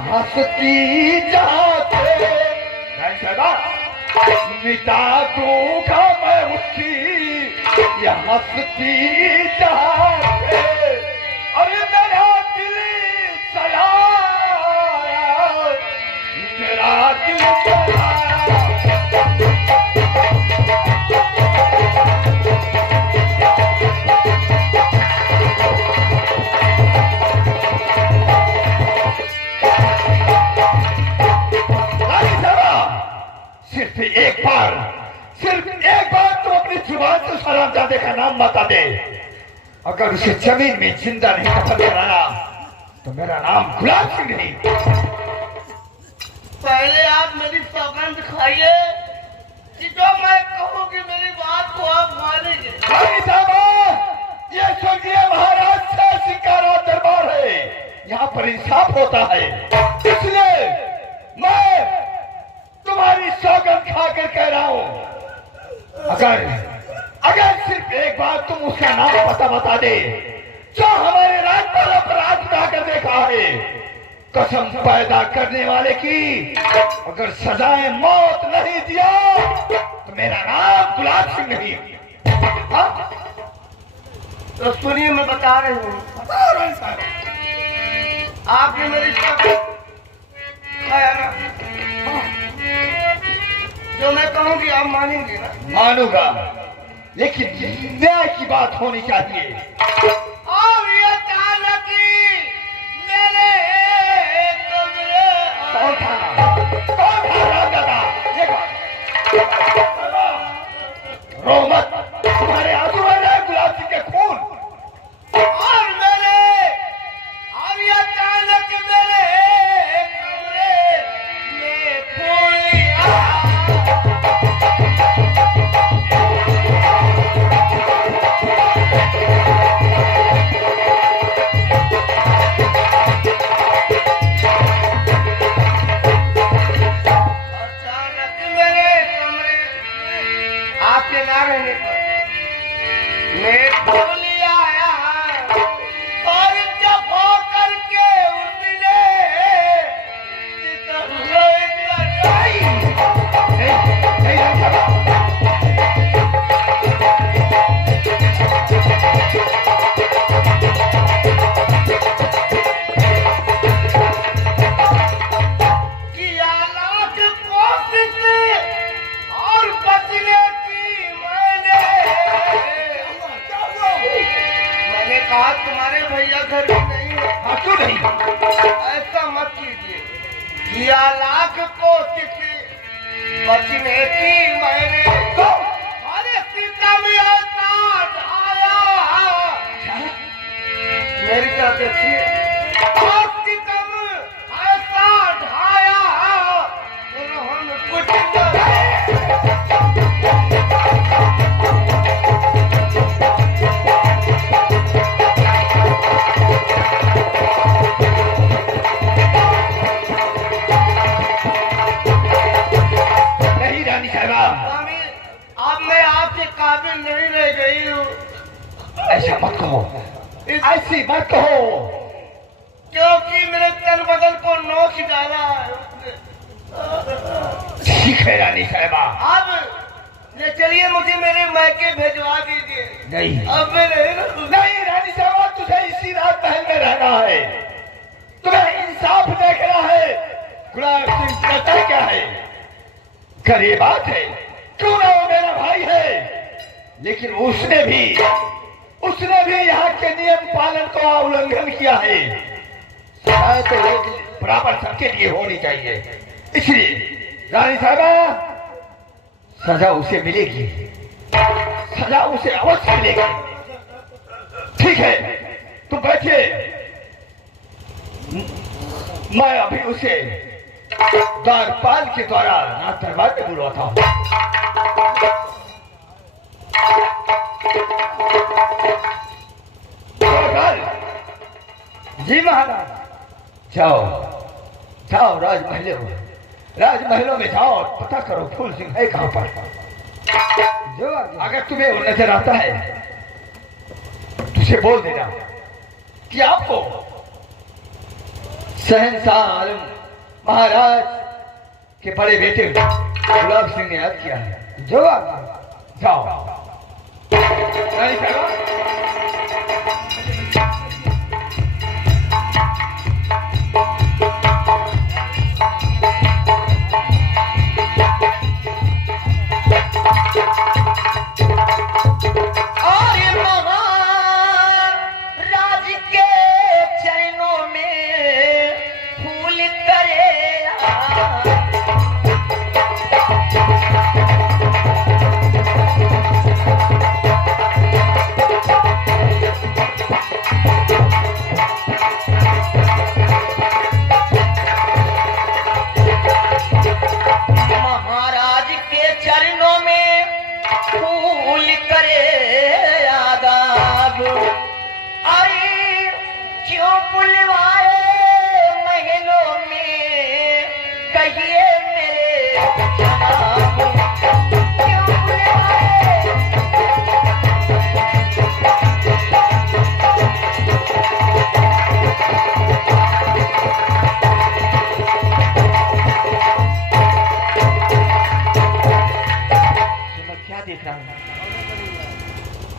हंसती जाते मिटा दूंगा मैं उसकी ये हंसती जाते। अरे मेरा दिल चलाया, मेरा दिल चलाया। सिर्फ एक बार तो अपनी जुबान से सलामजादे का नाम बता दे। अगर उसे जमीन में जिंदा नहीं दफन कराया तो मेरा नाम गुलाब सिंह नहीं। पहले आप मेरी सौगंध खाइए कि जो मैं कहूँ कि मेरी बात को आप मानेंगे। ये स्वर्गीय महाराज से शिकारा दरबार है, यहाँ पर इंसाफ होता है, इसलिए मैं तुम्हारी सौगंध खाकर कह रहा हूं। अगर सिर्फ एक बार तुम उसका नाम पता बता दे जो हमारे राजपालों पर हाथ उठाकर देखा है, कसम पैदा करने वाले की अगर सजाए मौत नहीं दिया तो मेरा नाम गुलाब सिंह नहीं। तो सुनिए, मैं बता रही हूँ। आपने मेरी खाया ना, जो मैं कहूँगी आप मानेंगे ना? मानूंगा, लेकिन न्याय की बात होनी चाहिए। और ये अचानक मेरे कौन था रामदादा? रो मत, तुम्हारे आंसू बह रहे गुलाब सिंह के खून। और ये अचानक मेरे कमरे में फूल रहने पर मैं बोली आया और जब होकर के उसने किया लाख कोशिश और बचने कहा तुम्हारे भैया घर में नहीं है। क्यों नहीं? ऐसा मत कीजिए। किया लाख कोशिश बचने की मैंने, अरे सीता में ऐसा ढाया। मेरी तरफ देखिए, सीता में ऐसा ढाया उन्होंने कुछ काबिल नहीं रह गई हूँ। ऐसा मत कहो, ऐसी मत कहो, क्योंकि मेरे तन बदन को नोच डाला है उसने। है रानी साहबा। अब ले चलिए, मुझे मेरे मायके भेजवा दीजिए। नहीं अब मैं नहीं रहूंगा। नहीं रानी साहबा, तुझे इसी रात महल में रहना है। तुम्हें इंसाफ देखना है। गुलाब सिंह कहता क्या है, गरीब बात है, क्यों ना वो मेरा भाई है, लेकिन उसने भी यहाँ के नियम पालन का उल्लंघन किया है। सजाएं तो एक बराबर सबके लिए होनी चाहिए। इसलिए रानी साहबा, सजा उसे मिलेगी, सजा उसे अवश्य मिलेगी। ठीक है, तुम बैठिए, मैं अभी उसे द्वारपाल के द्वारा रात दरबार में बुलवाता हूँ। जी महाराज। जाओ जाओ, राजमहलों में जाओ, पता करो फूल सिंह है कहां पर। जो अगर तुम्हें वो नजर आता है तुझे बोल देना कि आपको शहंशाह आलम महाराज के बड़े बेटे गुलाब सिंह ने याद किया है। जो जाओ रानी साहबा।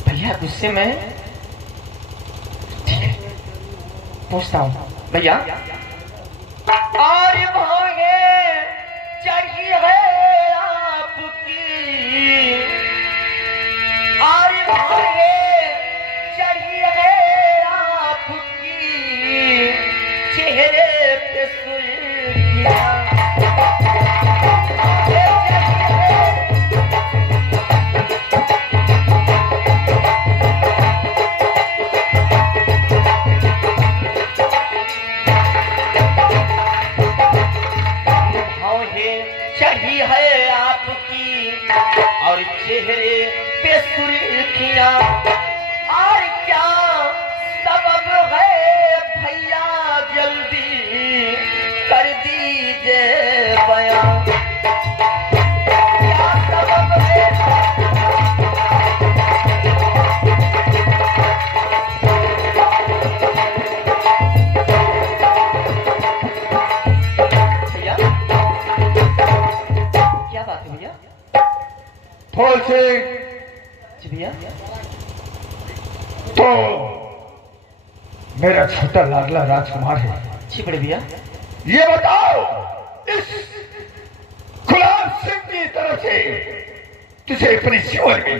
भैया गुस्से में पूछता हूँ भैया, और भागे चाहिए है आपकी, और भागे चाहिए है आपकी, चेहरे पे सुर्खियां। और चेहरे पे सुर्खियां, और क्या सबब है भैया, जल्दी कर दीजिए बयां, क्या सबब है। भैया क्या बात है भैया? फूल सिंह भैया तो मेरा छोटा लाडला राजकुमार है। जी बड़े भैया, ये बताओ इस गुलाब सिंह की तरफ से तुझे अपने जीवन में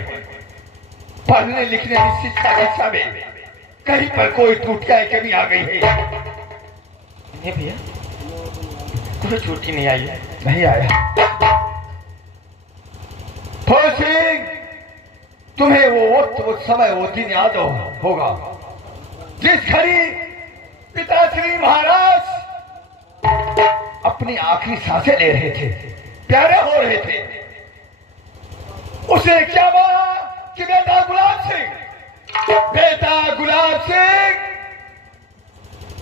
पढ़ने लिखने की शिक्षा दीक्षा में कहीं पर कोई त्रुटियां कमी आ गई है? नहीं भैया, कोई त्रुटि नहीं आई है। नहीं आया। फूल सिंह, तुम्हें वो वक्त, वो समय, वो दिन याद होगा जिस घड़ी पिताश्री महाराज अपनी आखिरी सांसें ले रहे थे, प्यारे हो रहे थे। उसने क्या बोला कि बेटा गुलाब सिंह, बेटा गुलाब सिंह,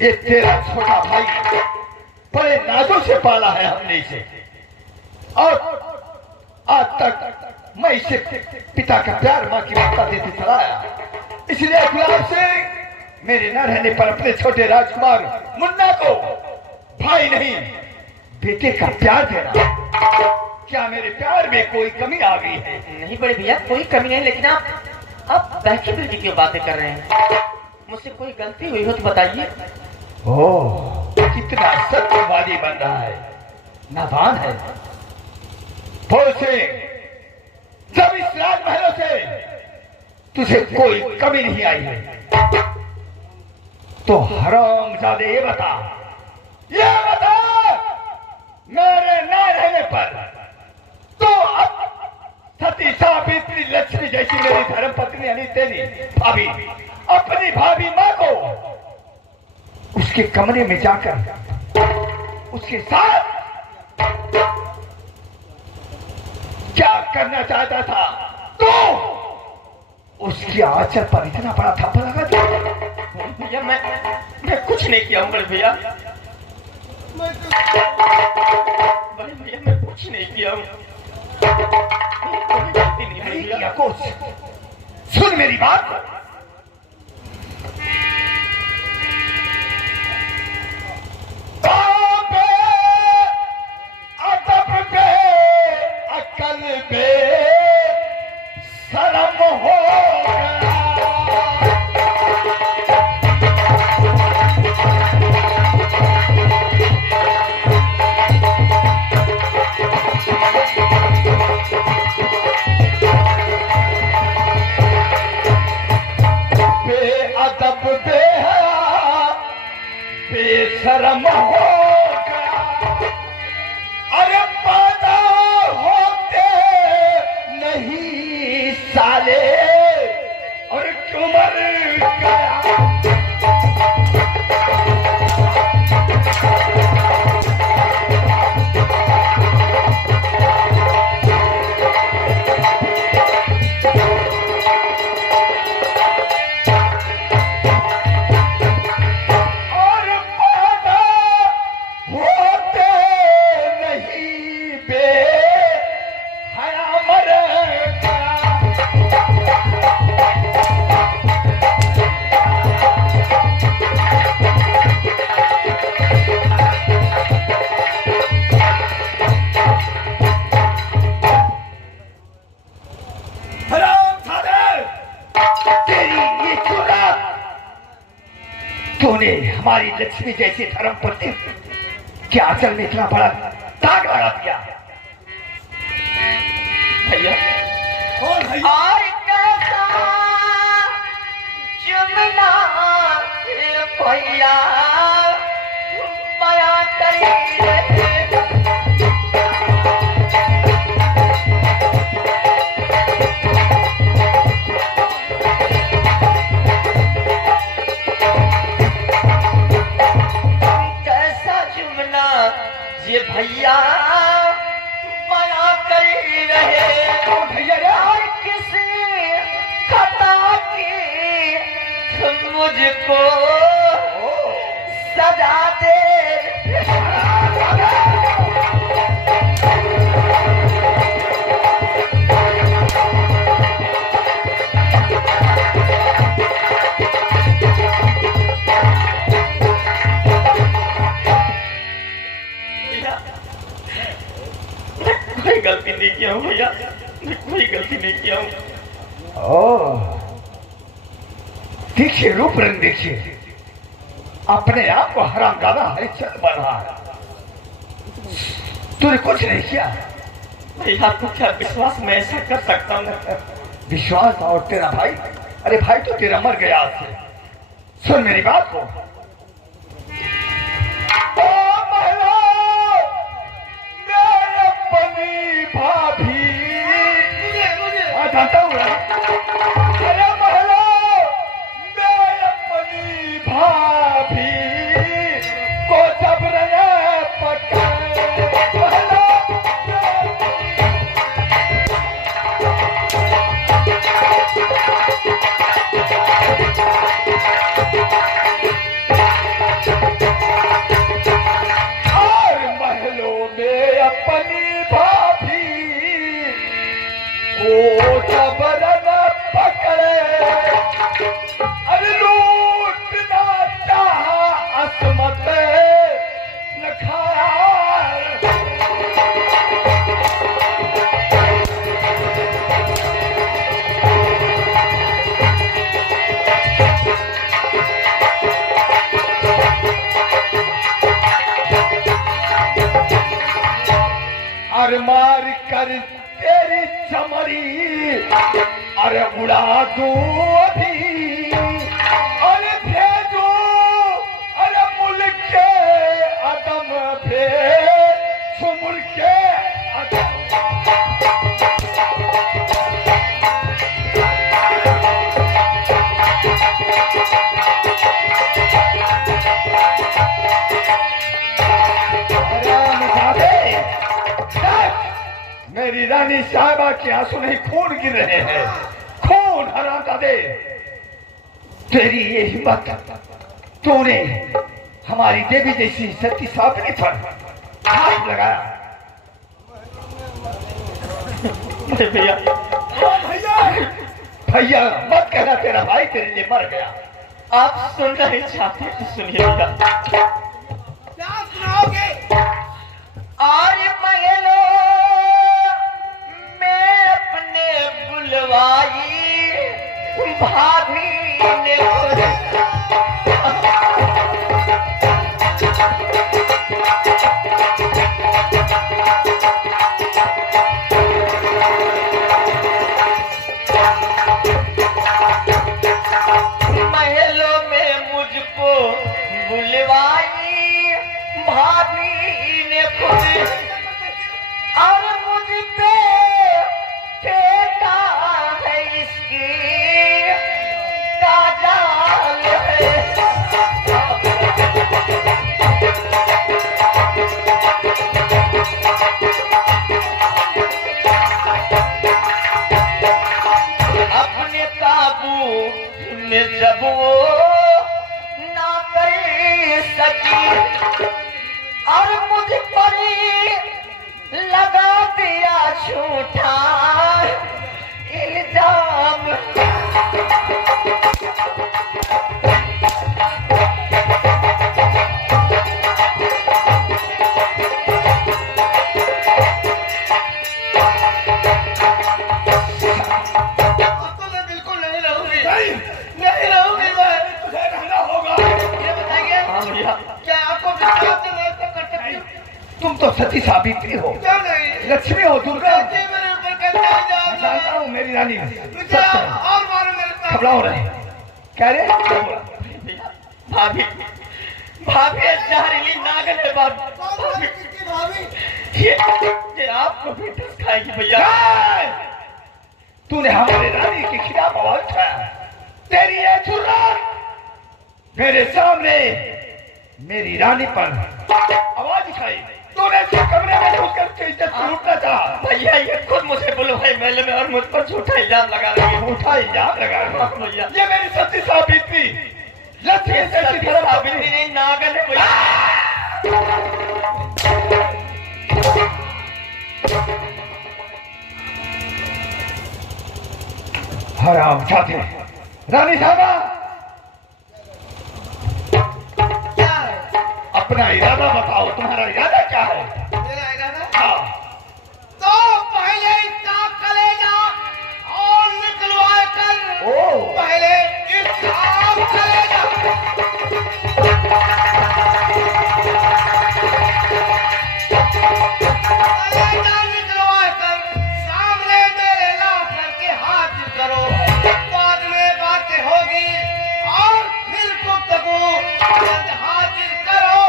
ये तेरा छोटा भाई बड़े नाजों से पाला है हमने इसे, और आज तक मैं इसे पिता का प्यार, मां की ममता देते चला आया। इसलिए गुलाब सिंह, मेरे न रहने पर अपने छोटे राजकुमार मुन्ना को भाई नहीं बेटे का प्यार देना, क्या मेरे प्यार में कोई कमी आ गई है? नहीं बड़े भैया, कोई कमी नहीं, लेकिन आप बैठी बैठी क्यों बातें कर रहे हैं? मुझसे कोई गलती हुई हो तो बताइए। ओह, कितना सत्यवादी बन रहा है, नादान है। बोल से, जब इस राजमहलों से तुझे कोई कमी नहीं आई है, तो हरामजादे ये बता मेरे न रहने पर तो अब सती सावित्री लक्ष्मी जैसी मेरी धर्म पत्नी यानी तेरी भाभी, अपनी भाभी माँ को उसके कमरे में जाकर उसके साथ क्या करना चाहता था? तो उसके आंचल पर इतना बड़ा थप्पड़ लगा दिया। भैया मैं कुछ नहीं किया हूँ बड़े भैया, बड़े भैया मैं कुछ नहीं किया हूँ, नहीं किया कुछ। सुन मेरी बात, अदब पे अकल पे शर्म हो शर्म हो गया। अरे पैदा होते नहीं साले और क्यों मर गया? तूने हमारी लक्ष्मी जैसी धर्म पत्नी के आंचल में इतना बड़ा दाग लगा दिया। भैया कौन भैया? और कैसा चुनना भैया बया करी ये भैया बया करी रहे। भैया यार किसी खता की तुम मुझको सजा दे। कोई गलती नहीं किया हूँ भैया, मैं कोई गलती नहीं किया हूँ। ओह, देखिए रूप रंग देखिए, अपने आप को हरामजादा हरिश्चंद्र बना है। तूने कुछ नहीं किया। भैया आपको क्या विश्वास मैं ऐसा कर सकता हूँ? विश्वास और तेरा भाई, अरे भाई तो तेरा मर गया आज से। सुन मेरी बात को, भाभी जानता हूँ। अरे महलो मैं अपनी भाभी को जबरन पकड़े। और महलों में अपनी भाभी को जब मार मार कर तेरी चमड़ी अरे उड़ा दूं अभी, अरे भेजो अरे मुल्क के अदम पे छुमुड़ के अदम। मेरी रानी साहिबा के आंसू नहीं खून गिर रहे हैं, खून हरामजादे। तेरी ये हिम्मत, तूने हमारी देवी जैसी सती साबनी पर हाथ लगाया। भैया भैया भैया मत कहना, तेरा भाई तेरे लिए मर गया। आप सुनना ही चाहते हैं तो सुनिए भैया। क्या सुनाओगे? आज महलों में अपने बुलवाई भाभी ने महलों में मुझको बुलवाई भाभी ने खुद और मुझ पे फेंका है इसकी काजल है। अपने काबू में जब वो ना कर सकी और मुझ पर लगा दिया झूठा इल्जाम। अब तो मैं बिल्कुल नहीं रहूंगी, नहीं रहूंगी मैं। तुझे रहना होगा। ये बताइए, हाँ भैया, क्या आपको विश्वास है मैं ऐसा कर सकती हूँ? तुम तो सती सावित्री हो, क्या नहीं? लक्ष्मी हो, दुर्गा। कैसे मेरे ऊपर कैसे इल्जाम जानता लगा? हूँ मेरी रानी मुझे सच है। और मारो मेरे साथ। घबराओ रहे कह रहे भैया, भाभी भाभी जहरीली नागन है भाभी। किसकी भाभी? ये आपको भी टस खाएगी भैया। तूने हमारे रानी के खिलाफ आवाज उठाया। तेरी ये जुर्रत मेरे सामने मेरी रानी पर आवाज उठाई। तूने इस कमरे में घुसकर उसकी इज्जत लूटना चाहा। भैया ये खुद मुझे बुलवाई मेले में और मुझ पर झूठा इल्जाम लगा रही है। झूठा इल्जाम लगा रहा है। भैया ये मेरी सच्ची साबित्री लक्ष्मी जैसी धर्म साबित्री नहीं नागन है भैया। हराम जाते रानी साहबा क्या है? अपना इरादा बताओ, तुम्हारा इरादा क्या है? मेरा इरादा? हाँ, तो पहले इसका कलेजा और निकलवा कर ओ पहले इसका कलेजा निकलवा कर सामने मेरे ला करके हाथ करो। बाद में बातें होगी और फिर गुफ्तगू। जल्द हाजिर करो,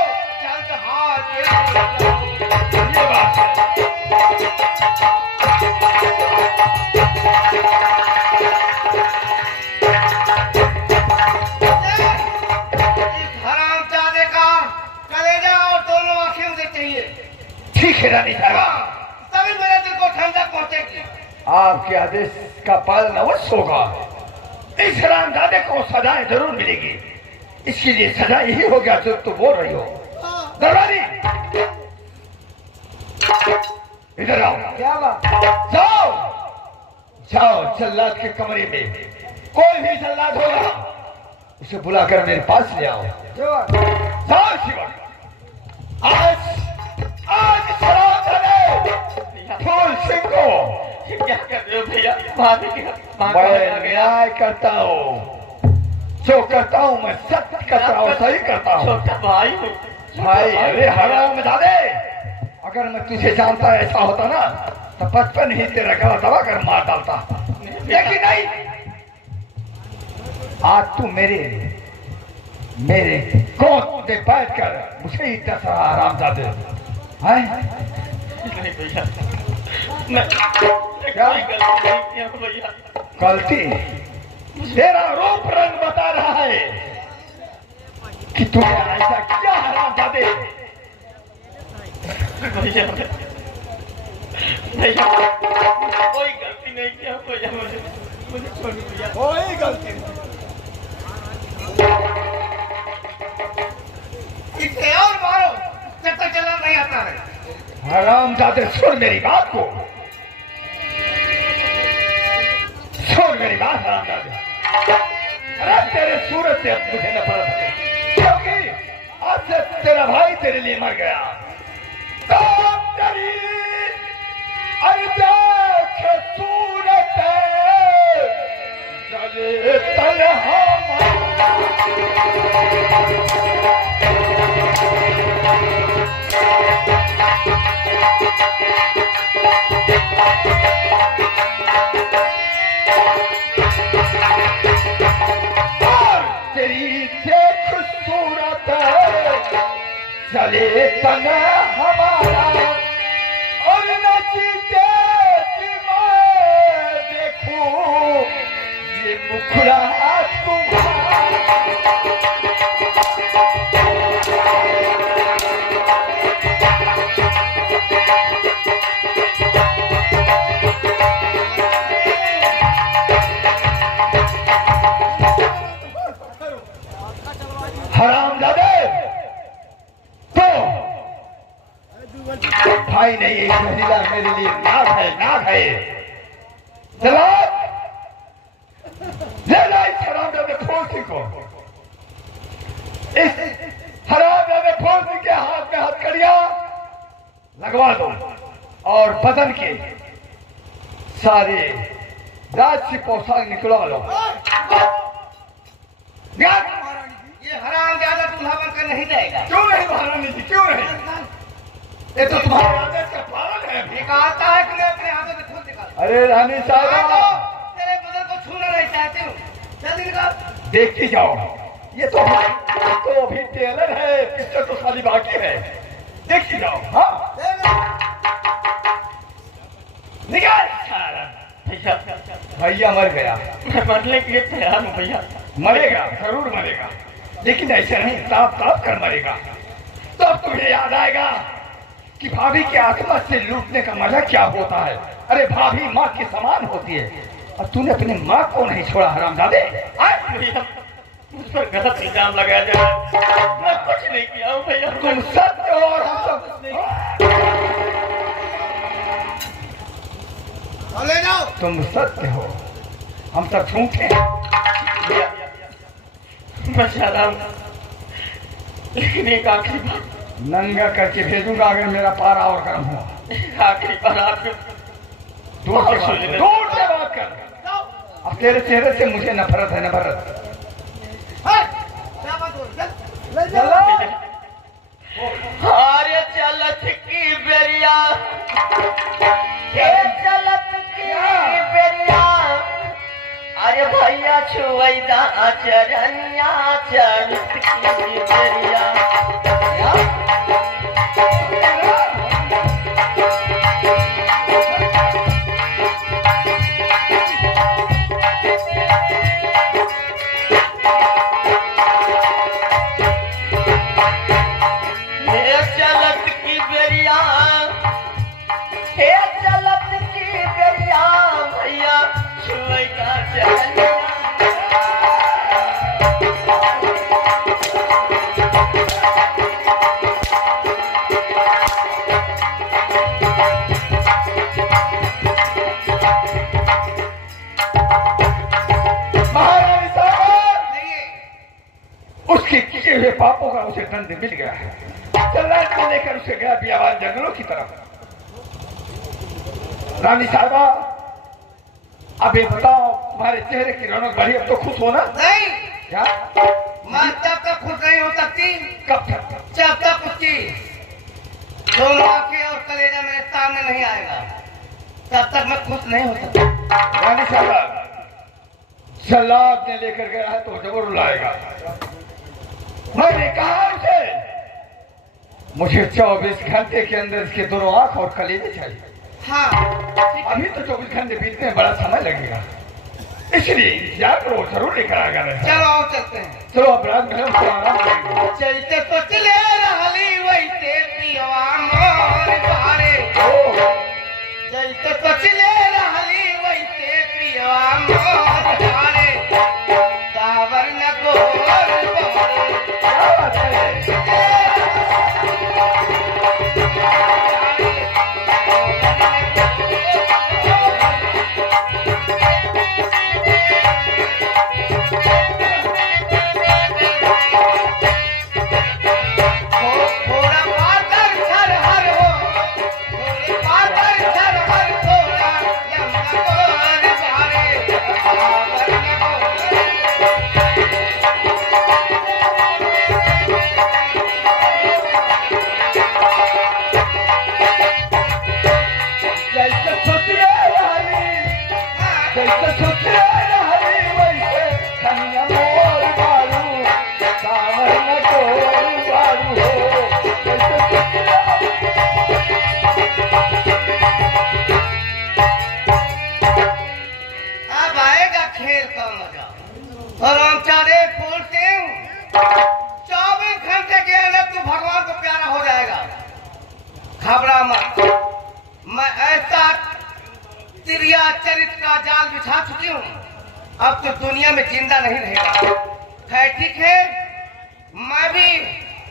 जल्द हाजिर करो। ये बात है। इस हरामजादे का कलेजा और दोनों आंखें मुझे चाहिए। ठीक है रानी साहबा, तभी मेरे दिल को ठंडक पहुंचेगी। आपके आदेश का पालन अवश्य होगा। इस हरामजादे को सजाएं जरूर मिलेगी। इसके लिए सजा यही हो गया जो तुम बोल रही हो। दरबारी इधर आओ। क्या बात? जाओ जाओ, जल्लाद के कमरे में कोई भी जल्लाद होगा उसे बुलाकर मेरे पास ले आओ। जाओ शिवन, आज आज सलाम करे फूल सिंह को। ये क्या कर रहे हो भैया? भाभी के मैं न्याय करता हूँ, जो करता हूँ मैं सत्य करता हूँ, सही करता हूँ। छोटा भाई हूँ भाई अरे हराम जादे, अगर मैं तुझे जानता ऐसा होता ना तो बचपन ही तेरा गला दबा कर मार डालता, लेकिन नहीं। आज तू मेरे गोद में बैठ कर मुझे ही दस आरामजादे हैं। नहीं भैया, मैं क्या? कोई गलती नहीं किया भैया। गलती? तेरा रूप रंग बता रहा है कि तूने ऐसा क्या हरामजादे। भैया भैया कोई गलती नहीं किया भैया, मुझे छोड़ भैया। कोई गलती नहीं। इसे और मारो जब तक चला नहीं आता है। हरामजादे सुन मेरी बात को, सुन मेरी बात हरामजादे। अरे तेरे सूरत से अब मुझे नफरत है, क्योंकि आज से तेरा भाई तेरे लिए मर गया। तो तेरी अरे देख सूरत जले तन्हा तेरी देख सूरत चले तन हमारा और न जीते मैं देखूं ये मुखड़ा तुम्हारा। हरामजादे, तो भाई ने ये महिला मेरे लिए नाग है। चला ले ला इस हरामजादे फौजी को, इस हरामजादे फौजी के हाथ में हथकड़ियां लगवा दो और बदन के सारे राज की पोशाक निकलवा लो। ये हराम ज्यादा दूल्हा बनकर नहीं जाएगा। क्यों नहीं महारानी जी, क्यों नहीं? ये तो तुम्हारे आदेश का पालन है। ये कहता है कि मैं अपने हाथों से खुद निकाल। अरे रानी साहब, तेरे बदन को छूना नहीं चाहती हूँ, जल्दी निकाल। देखती जाओ, ये तो अभी टेलर है, पिक्चर तो खाली बाकी है। देखती जाओ। हाँ निकाल। भैया भैया मर गया, मैं मरने के लिए तैयार हूँ भैया। मरेगा, जरूर मरेगा, लेकिन ऐसे नहीं, ताप कर मरेगा। तो अब तुम्हें याद आएगा कि भाभी के आत्मा से लूटने का मजा क्या होता है। अरे भाभी माँ के समान होती है और तूने अपनी माँ को नहीं छोड़ा हरामजादे। भैया मुझ पर गलत इल्जाम लगाया जा रहा है, मैं कुछ नहीं किया हूँ भैया। तुम सत्य हो और हम सब ले जाओ। तुम सत्य हो, हम सब झूठे। भैया मैं चाह रहा हूँ, लेकिन एक आखिरी बात, नंगा करके भेजूंगा अगर मेरा पारा और गर्म हुआ। आखिरी बार आपको दूर से बात कर। अब तेरे चेहरे से मुझे नफरत है, नफरत। क्या बात हो रही है? चलो। अरे चलत की बेरिया, ये चलत की बेरिया, अरे भैया छुवैदा चरनिया चलत की बेरिया। किए हुए पापों का उसे दंड मिल गया है। जल्लाद को लेकर उसे गया बियाबान जंगलों की तरफ। रानी साहबा, अब ये बताओ, तुम्हारे चेहरे की रौनक बढ़ी, अब तो खुश हो ना? नहीं, क्या? मैं तब तक खुश नहीं हो सकती कब तक? जब तक उसकी दोनों आंखें और कलेजा मेरे सामने नहीं आएगा तब तक मैं खुश नहीं हो सकता। रानी साहब, सलाद ने लेकर गया है तो जरूर लाएगा। मैंने कहा उसे मुझे 24 घंटे के अंदर इसके दोनों आंख और कलेजे चाहिए। हाँ अभी तो 24 घंटे बीतने में बड़ा समय लगेगा, इसलिए इंतजार करो, जरूर लेकर आएगा। चलो आओ चलते हैं। चलो अपराध में उसको आराम करेंगे। चलते तो चले रहली वैसे पियवा मोर बारे, चलते तो चले रहली वैसे पियवा मोर बारे, सावर न गोर बारे। क्या बात है? और हम चारे फूल से 24 घंटे के अंदर तू भगवान को प्यारा हो जाएगा। घबरा मत, मैं ऐसा तिरिया चरित्र का जाल बिछा चुकी हूँ, अब तो दुनिया में जिंदा नहीं रहेगा। है ठीक है, मैं भी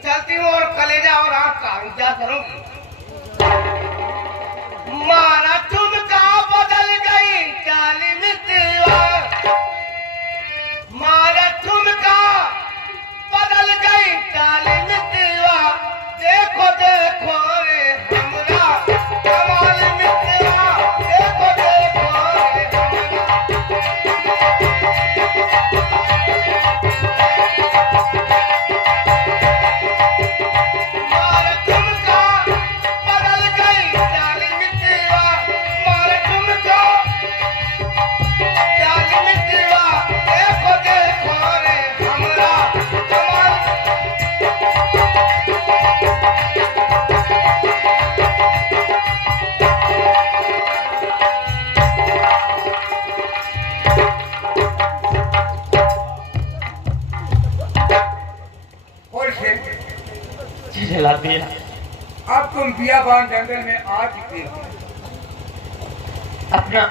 चलती हूँ और कलेजा और आंख का इंतजार करूंगी। मारा ठुमका बदल गई चाली मितवा, मारा ठुमका बदल गई चाली मितवा, देखो देखो रे हमरा कमाल मितवा, देखो देखो रे हमरा। मारा ठुमका बदल गई चाली मितवा, मारा ठुमका चाली मितवा, देखो देखो रे हमरा कमाल। और शेर, जी जला दिया। अब तुम बियाबान जंगल में आ चुके हो। अपना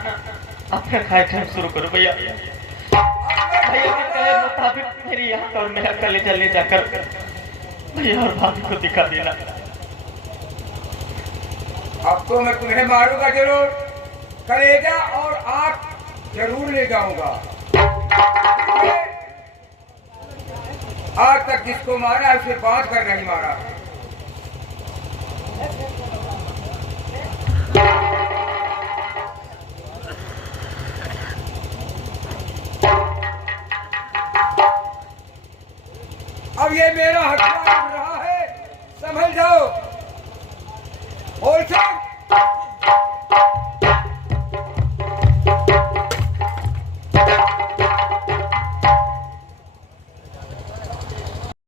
अपना कार्यक्रम शुरू करो भैया। भैया के कहे मुताबिक मेरी आंख और मेरा कलेजा ले जाकर भैया और भाभी को दिखा देना। अब तो मैं तुम्हें मारूंगा जरूर, कलेजा और आंख जरूर ले जाऊंगा। आज तक जिसको मारा उसे बांध कर नहीं मारा। अब ये मेरा हथियार रहा है, समझ जाओ। और